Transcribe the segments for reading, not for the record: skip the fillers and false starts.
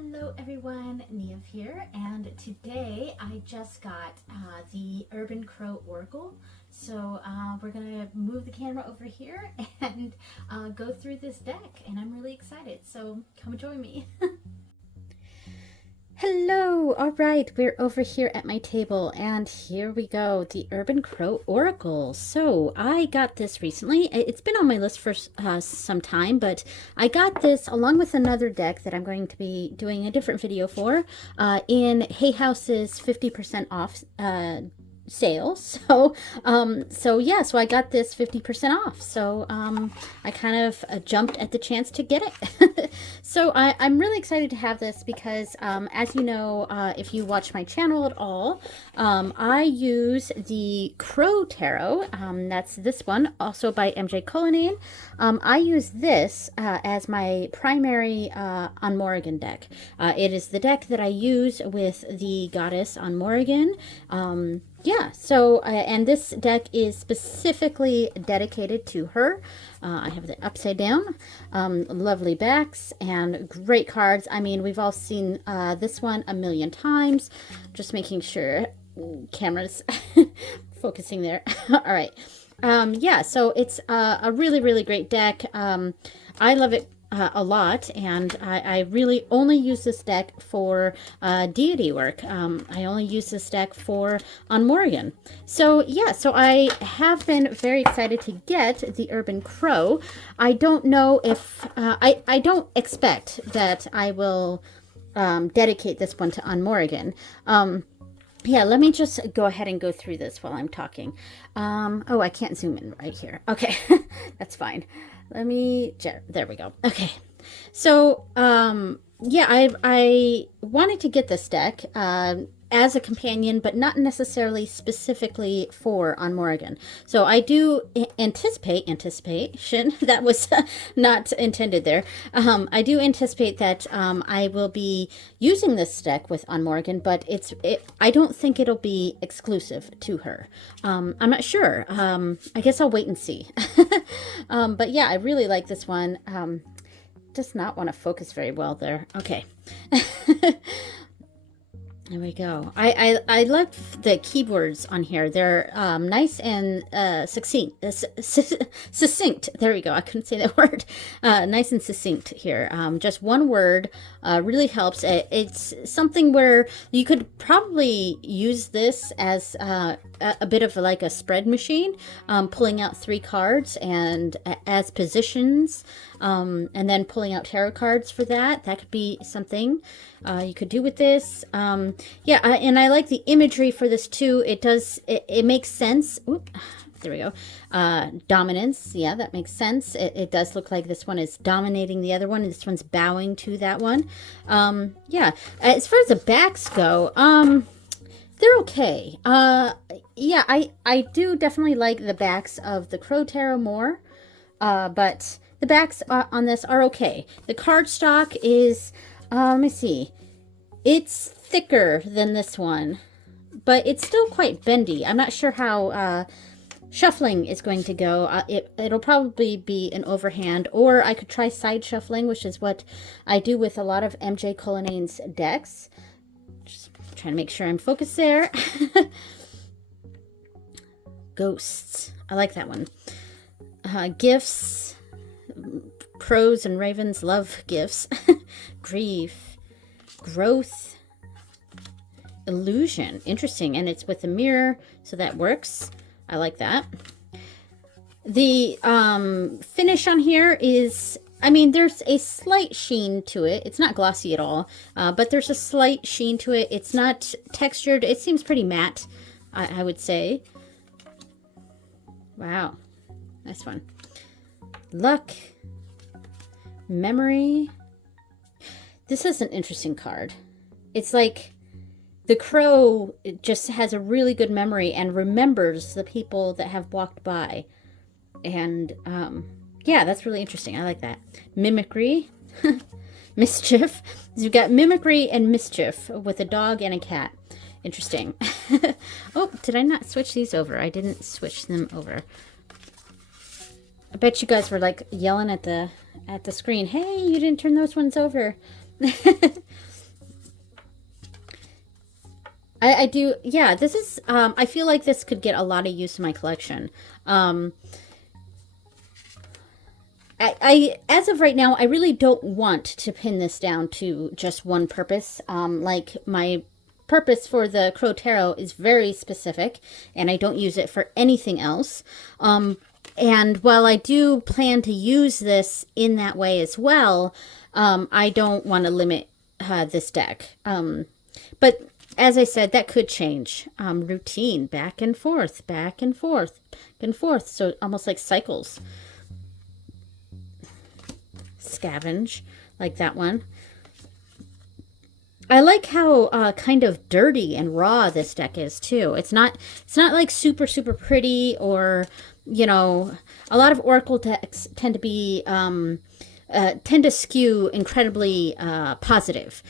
Hello everyone, Nev here, and today I just got the Urban Crow Oracle. So we're gonna move the camera over here and go through this deck, and I'm really excited. So come join me. Hello! Alright, we're over here at my table, and here we go, the Urban Crow Oracle. So, I got this recently. It's been on my list for some time, but I got this along with another deck that I'm going to be doing a different video for in Hay House's 50% off sale. So so I got this 50% off. So I kind of jumped at the chance to get it. So I'm really excited to have this because as you know, if you watch my channel at all, I use the Crow Tarot. That's this one, also by MJ Cullinane. I use this as my primary on Morrigan deck. It is the deck that I use with the Goddess on Morrigan. Yeah, so, and this deck is specifically dedicated to her. I have the upside down, lovely backs, and great cards. I mean, we've all seen this one a million times. Just making sure camera's focusing there. All right. Yeah, so it's a really, really great deck. I love it a lot, and I really only use this deck for deity work. I only use this deck for on Morrigan. So yeah, so I have been very excited to get the Urban Crow. I don't know if I don't expect that I will dedicate this one to on Morrigan. Yeah, let me just go ahead and go through this while I'm talking. Oh, I can't zoom in right here. Okay, that's fine. Let me, there we go. Okay, so yeah, I wanted to get this deck as a companion, but not necessarily specifically for on Morrigan. So I do anticipation, that was not intended there. I do anticipate that I will be using this deck with on Morrigan, but I don't think it'll be exclusive to her. I'm not sure. I guess I'll wait and see. But yeah, I really like this one. Does not want to focus very well there. Okay. There we go. I love the keywords on here. They're nice and succinct. Succinct. There we go. I couldn't say that word. Nice and succinct here. Just one word really helps. It's something where you could probably use this as a bit of like a spread machine, pulling out 3 cards and as positions, and then pulling out tarot cards for that. That could be something you could do with this. Yeah, and I like the imagery for this too. It makes sense. Oop, there we go. Dominance. Yeah, that makes sense. It does look like this one is dominating the other one, and this one's bowing to that one. Yeah, as far as the backs go, they're okay. Yeah, I do definitely like the backs of the Crow Tarot more, but the backs on this are okay. The cardstock is, let me see, it's thicker than this one, but it's still quite bendy. I'm not sure how shuffling is going to go. It'll probably be an overhand, or I could try side shuffling, which is what I do with a lot of MJ Cullinane's decks. Just trying to make sure I'm focused there. Ghosts. I like that one. Gifts. Crows and ravens love gifts. Grief. Growth. Illusion. Interesting. And it's with a mirror, so that works. I like that. The finish on here is, I mean, there's a slight sheen to it. It's not glossy at all, but there's a slight sheen to it. It's not textured. It seems pretty matte, I would say. Wow. Nice one. Luck. Memory. This is an interesting card. It's like the crow just has a really good memory and remembers the people that have walked by. And yeah, that's really interesting. I like that. Mimicry. Mischief. So you've got mimicry and mischief with a dog and a cat. Interesting. Oh, did I not switch these over? I didn't switch them over. I bet you guys were like yelling at the screen, hey, you didn't turn those ones over. I do. Yeah, this is. I feel like this could get a lot of use in my collection. Um, as of right now, I really don't want to pin this down to just one purpose. Like my purpose for the Crow Tarot is very specific, and I don't use it for anything else. And while I do plan to use this in that way as well, I don't want to limit this deck. But as I said, that could change. Routine, back and forth, back and forth, back and forth. So almost like cycles. Scavenge, like that one. I like how kind of dirty and raw this deck is too. It's not like super super pretty, or a lot of Oracle decks tend to skew incredibly positive,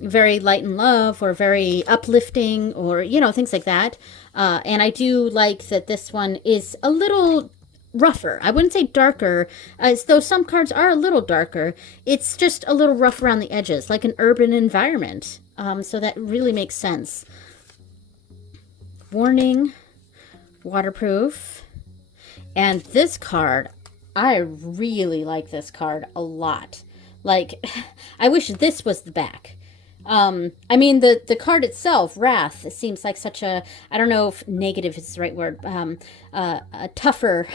very light and love, or very uplifting, or things like that. And I do like that this one is a little rougher. I wouldn't say darker, as though some cards are a little darker. It's just a little rough around the edges, like an urban environment. So that really makes sense. Warning, waterproof. And this card, I really like this card a lot. Like, I wish this was the back. I mean, the card itself, Wrath, it seems like such a, I don't know if negative is the right word, a tougher,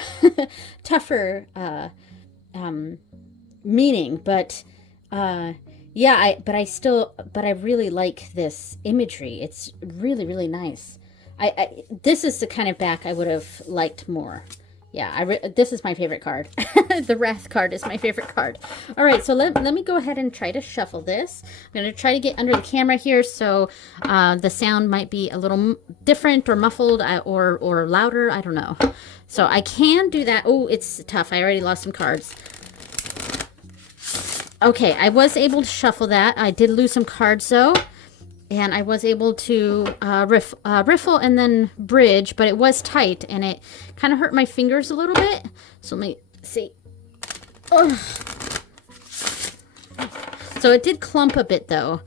tougher, meaning, but, yeah, but I really like this imagery. It's really, really nice. This is the kind of back I would have liked more. Yeah, this is my favorite card. The Wrath card is my favorite card. All right, so let me go ahead and try to shuffle this. I'm going to try to get under the camera here, so the sound might be a little different or muffled, or louder. I don't know. So I can do that. Oh, it's tough. I already lost some cards. Okay, I was able to shuffle that. I did lose some cards, though. And I was able to riffle and then bridge, but it was tight, and it kind of hurt my fingers a little bit. So let me see. Ugh. So it did clump a bit, though.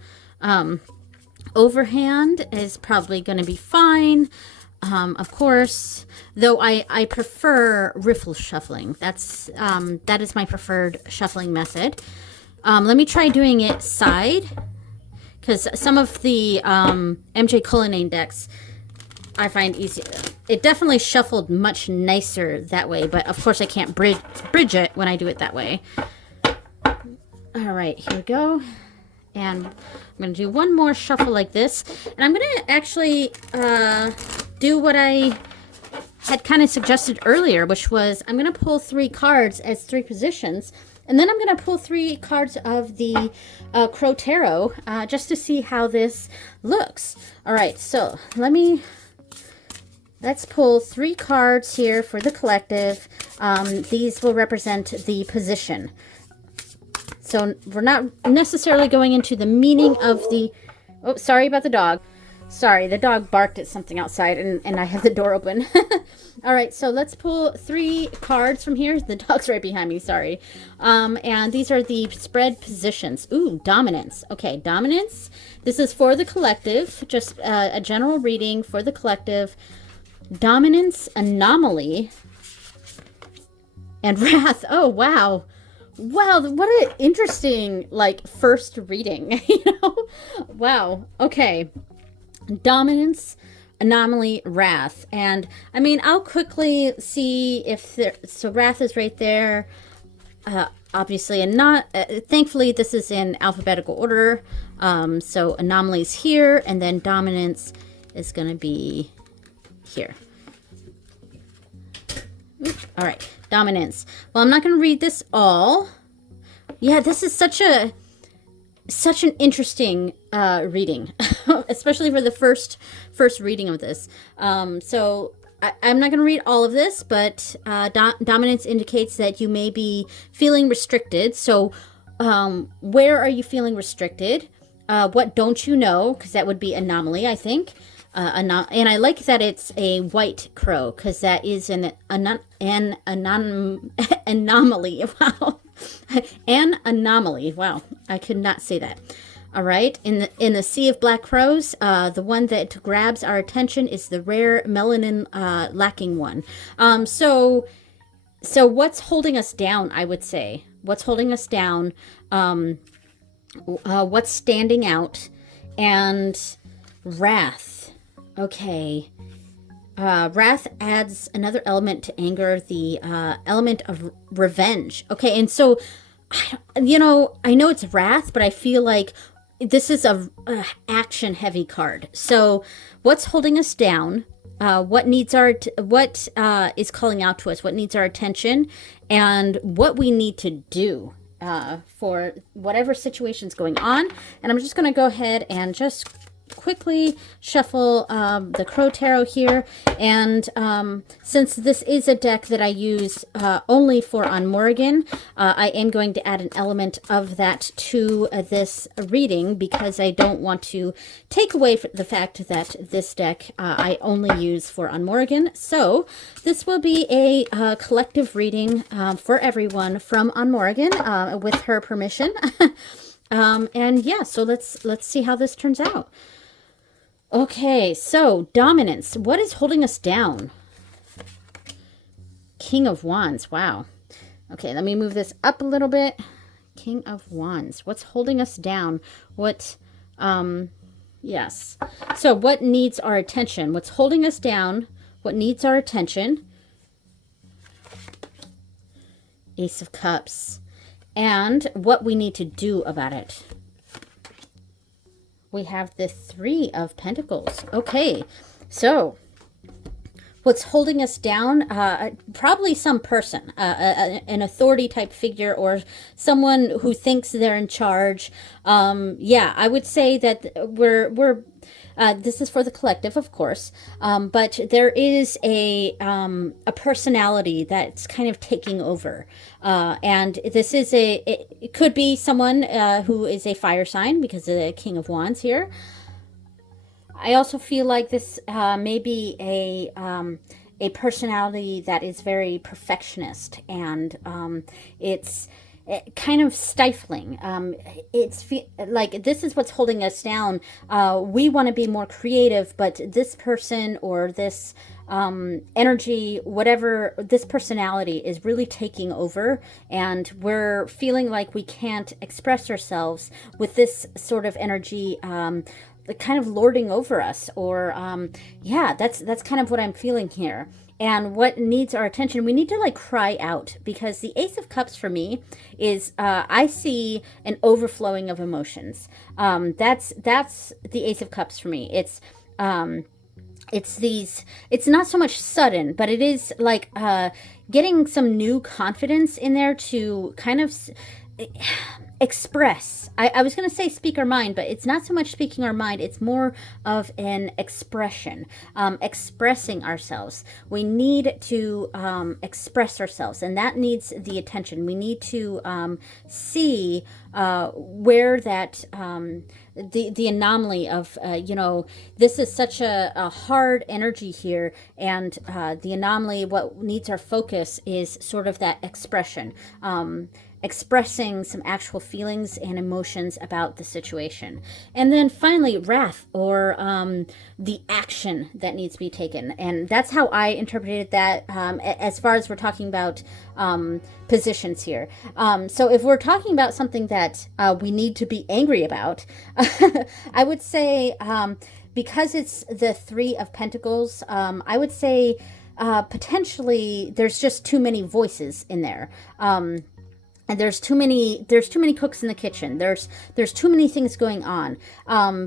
Overhand is probably going to be fine. Of course, though I prefer riffle shuffling. That is my preferred shuffling method. Let me try doing it side. Because some of the MJ Cullinane decks I find easier. It definitely shuffled much nicer that way, but of course I can't bridge it when I do it that way. All right, here we go. And I'm going to do one more shuffle like this. And I'm going to actually do what I had kind of suggested earlier, which was I'm going to pull 3 cards as 3 positions. And then I'm going to pull 3 cards of the Crow Tarot just to see how this looks. All right, so let's pull 3 cards here for the collective. These will represent the position. So we're not necessarily going into the meaning of the... Oh, sorry about the dog. Sorry, the dog barked at something outside, and I have the door open. All right, so let's pull 3 cards from here. The dog's right behind me, sorry. And these are the spread positions. Ooh, dominance. Okay, dominance. This is for the collective, just a general reading for the collective. Dominance, anomaly, and wrath. Oh, wow. Wow, what an interesting, like, first reading, Wow, okay. Dominance, anomaly, wrath. And I mean, I'll quickly see if there, so wrath is right there, obviously, and not thankfully this is in alphabetical order. So anomaly's here, and then dominance is going to be here. All right, dominance. Well, I'm not going to read this all. Yeah, this is such an interesting reading, especially for the first reading of this. So I'm not going to read all of this, but dominance indicates that you may be feeling restricted. So where are you feeling restricted? What don't you know? Because that would be anomaly, I think. And I like that it's a white crow, because that is an anomaly. Wow. An anomaly. Wow. I could not say that. All right. In the sea of black crows, the one that grabs our attention is the rare melanin lacking one. So what's holding us down? I would say what's holding us down. What's standing out, and wrath. Okay. Wrath adds another element to anger, the element of revenge. Okay, and so, I know it's wrath, but I feel like this is a action heavy card. So, what's holding us down? What needs what is calling out to us? What needs our attention, and what we need to do for whatever situation's going on. And I'm just going to go ahead and just quickly shuffle the Crow Tarot here. And since this is a deck that I use only for On Morrigan, I am going to add an element of that to this reading, because I don't want to take away the fact that this deck I only use for On Morrigan. So this will be a collective reading for everyone from On Morrigan with her permission. And yeah, so let's see how this turns out. Okay, so dominance. What is holding us down? King of Wands. Wow. Okay, let me move this up a little bit. King of Wands. What's holding us down? Yes. So what needs our attention? What's holding us down? What needs our attention? Ace of Cups. And what we need to do about it. We have the Three of Pentacles. Okay, so what's holding us down? Probably some person, an authority type figure, or someone who thinks they're in charge. Yeah, I would say that we're this is for the collective, of course, but there is a personality that's kind of taking over, and this is it could be someone who is a fire sign, because of the King of Wands here. I also feel like this may be a personality that is very perfectionist, and it's kind of stifling. It's like this is what's holding us down. We want to be more creative, but this person or this energy, whatever, this personality is really taking over, and we're feeling like we can't express ourselves with this sort of energy kind of lording over us, or yeah, that's kind of what I'm feeling here. And what needs our attention, we need to like cry out, because the Ace of Cups for me is I see an overflowing of emotions. That's the Ace of Cups for me. It's not so much sudden, but it is like getting some new confidence in there to kind of express. I was going to say speak our mind, but it's not so much speaking our mind. It's more of an expression, expressing ourselves. We need to express ourselves, and that needs the attention. We need to see where that the anomaly of this is such a hard energy here, and the anomaly, what needs our focus is sort of that expression, expressing some actual feelings and emotions about the situation. And then finally, wrath, or the action that needs to be taken. And that's how I interpreted that as far as we're talking about positions here. So if we're talking about something that we need to be angry about, I would say, because it's the Three of Pentacles, I would say potentially there's just too many voices in there. And there's too many cooks in the kitchen. There's too many things going on,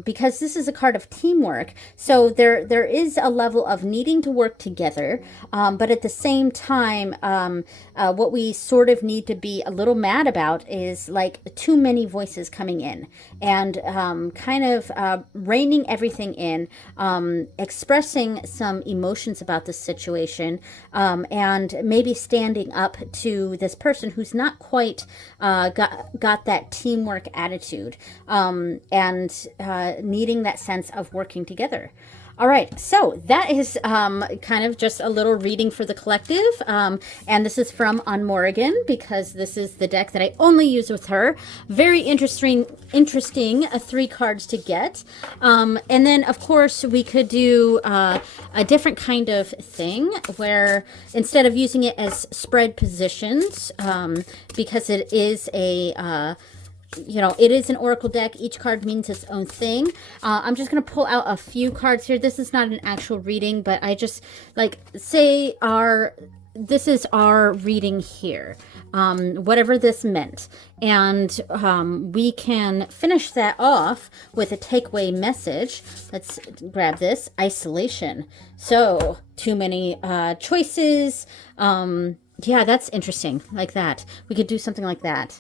because this is a card of teamwork. So there is a level of needing to work together, but at the same time, what we sort of need to be a little mad about is like too many voices coming in, and kind of reining everything in, expressing some emotions about this situation, and maybe standing up to this person who's not quite got that teamwork attitude, and needing that sense of working together. All right, so that is kind of just a little reading for the collective, and this is from On Morrigan because this is the deck that I only use with her. Very interesting 3 cards to get, and then of course we could do a different kind of thing where instead of using it as spread positions, because it is a it is an oracle deck. Each card means its own thing. I'm just going to pull out a few cards here. This is not an actual reading, but I just say this is our reading here, whatever this meant. And we can finish that off with a takeaway message. Let's grab this. Isolation. So, too many choices. Yeah, that's interesting. Like that. We could do something like that.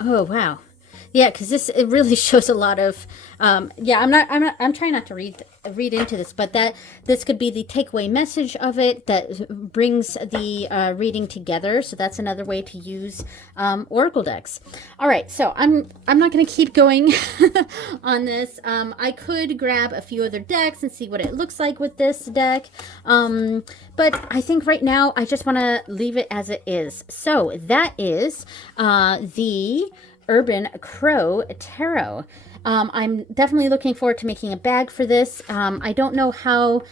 Oh, wow. Yeah, because it really shows a lot of yeah, I'm trying not to read into this, but that this could be the takeaway message of it that brings the reading together. So that's another way to use oracle decks. All right, so I'm not going to keep going on this. I could grab a few other decks and see what it looks like with this deck, but I think right now I just want to leave it as it is. So that is the Urban Crow Tarot. I'm definitely looking forward to making a bag for this. I don't know how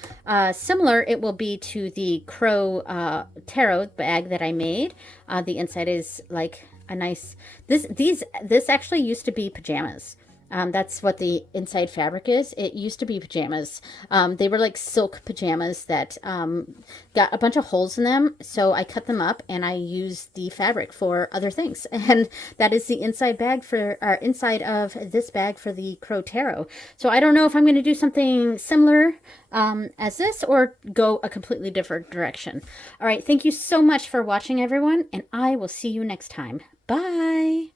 similar it will be to the Crow Tarot bag that I made. The inside is like a nice... This actually used to be pajamas. That's what the inside fabric is. It used to be pajamas. They were like silk pajamas that got a bunch of holes in them. So I cut them up and I used the fabric for other things. And that is the inside bag for, or inside of this bag for the Crow Tarot. So I don't know if I'm going to do something similar as this or go a completely different direction. All right. Thank you so much for watching, everyone. And I will see you next time. Bye.